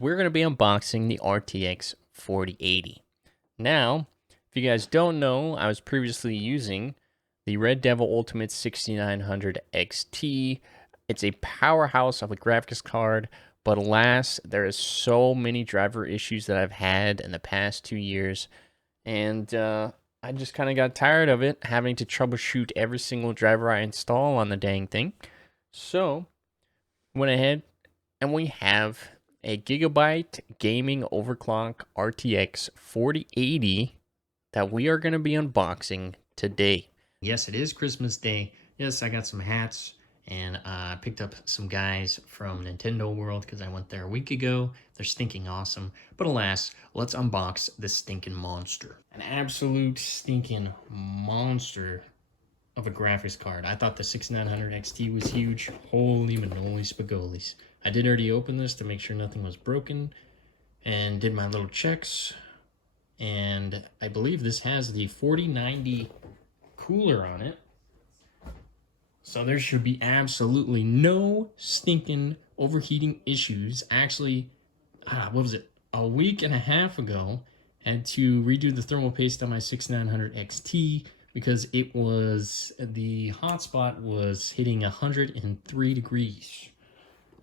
we're going to be unboxing the RTX 4080. Now, if you guys don't know, I was previously using the Red Devil Ultimate 6900 XT. It's a powerhouse of a graphics card, but alas, there is so many driver issues that I've had in the past 2 years, and I just kind of got tired of it, having to troubleshoot every single driver I install on the dang thing. So, went ahead and we have a Gigabyte gaming overclock RTX 4080 that we are going to be unboxing today. Yes, it is Christmas Day. Yes, I got some hats, and I picked up some guys from Nintendo World because I went there a week ago. They're stinking awesome. But alas, let's unbox this stinking monster. An absolute stinking monster of a graphics card. I thought the 6900 XT was huge. Holy manoli spagolis. I did already open this to make sure nothing was broken and did my little checks. And I believe this has the 4090 cooler on it. So there should be absolutely no stinking overheating issues. Actually, what was it? A week and a half ago, I had to redo the thermal paste on my 6900 XT because it was, the hotspot was hitting 103 degrees,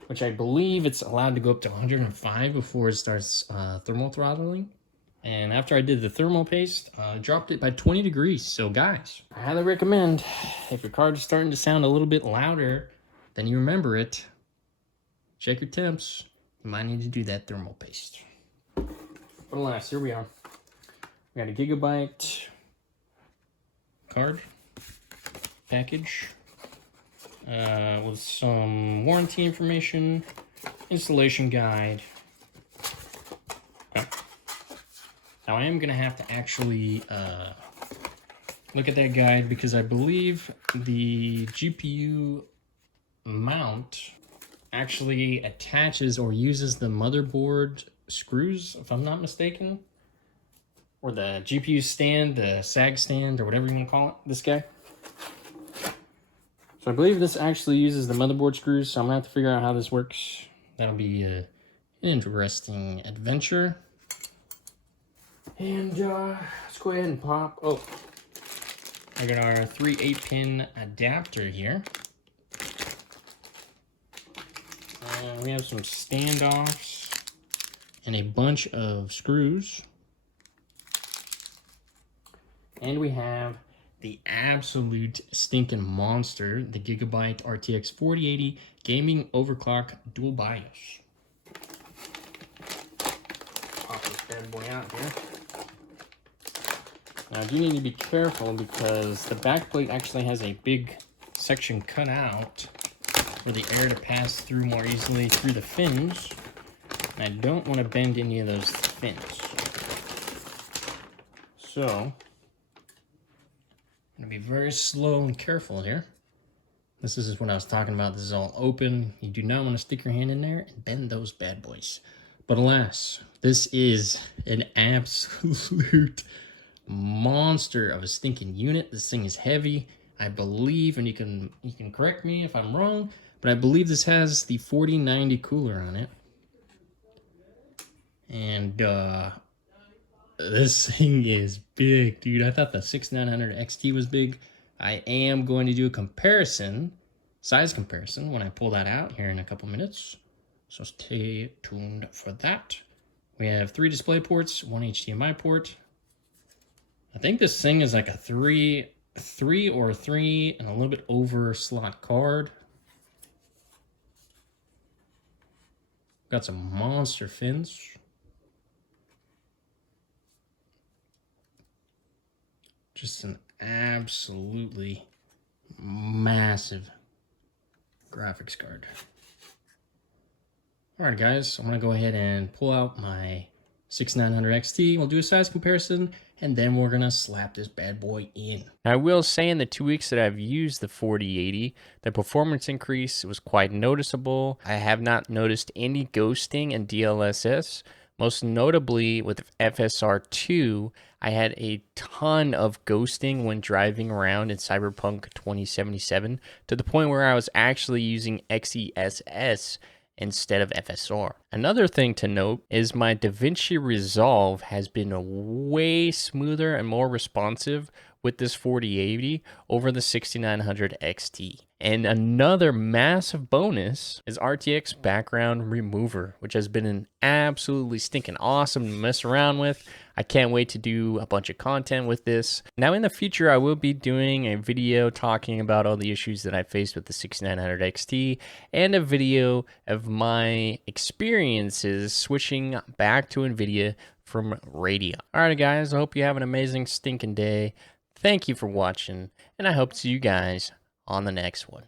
which I believe it's allowed to go up to 105 before it starts thermal throttling. And after I did the thermal paste, I dropped it by 20 degrees. So guys, I highly recommend, if your card is starting to sound a little bit louder than you remember it, check your temps. You might need to do that thermal paste. But alas, here we are. We got a Gigabyte card package with some warranty information, installation guide. Now I am going to have to actually look at that guide because I believe the GPU mount actually attaches or uses the motherboard screws, if I'm not mistaken. Or the GPU stand, the SAG stand, or whatever you want to call it, this guy. So I believe this actually uses the motherboard screws, so I'm going to have to figure out how this works. That'll be an interesting adventure. And let's go ahead and pop. Oh, I got our 3 8-pin adapter here. We have some standoffs and a bunch of screws. And we have the absolute stinking monster, the Gigabyte RTX 4080 Gaming Overclock Dual BIOS. Pop this bad boy out here. Now, I do need to be careful because the back plate actually has a big section cut out for the air to pass through more easily through the fins. And I don't want to bend any of those fins. So, I'm going to be very slow and careful here. This is what I was talking about. This is all open. You do not want to stick your hand in there and bend those bad boys. But alas, this is an absolute monster of a stinking unit. This thing is heavy, I believe, and you can correct me if I'm wrong, but I believe this has the 4090 cooler on it. And this thing is big, dude. I thought the 6900 XT was big. I am going to do a comparison, size comparison, when I pull that out here in a couple minutes. So stay tuned for that. We have 3 display ports, 1 HDMI port. I think this thing is like a 3 or 3 and a little bit over slot card. Got some monster fins. Just an absolutely massive graphics card. Alright guys, I'm going to go ahead and pull out my 6900 XT. We'll do a size comparison, and then we're going to slap this bad boy in. I will say in the 2 weeks that I've used the 4080, the performance increase was quite noticeable. I have not noticed any ghosting in DLSS. Most notably with FSR2, I had a ton of ghosting when driving around in Cyberpunk 2077, to the point where I was actually using XESS instead of FSR. Another thing to note is my DaVinci Resolve has been way smoother and more responsive with this 4080 over the 6900 XT. And another massive bonus is RTX background remover, which has been an absolutely stinking awesome to mess around with. I can't wait to do a bunch of content with this. Now in the future, I will be doing a video talking about all the issues that I faced with the 6900 XT and a video of my experiences switching back to NVIDIA from Radeon. Alright guys, I hope you have an amazing stinking day. Thank you for watching, and I hope to see you guys on the next one.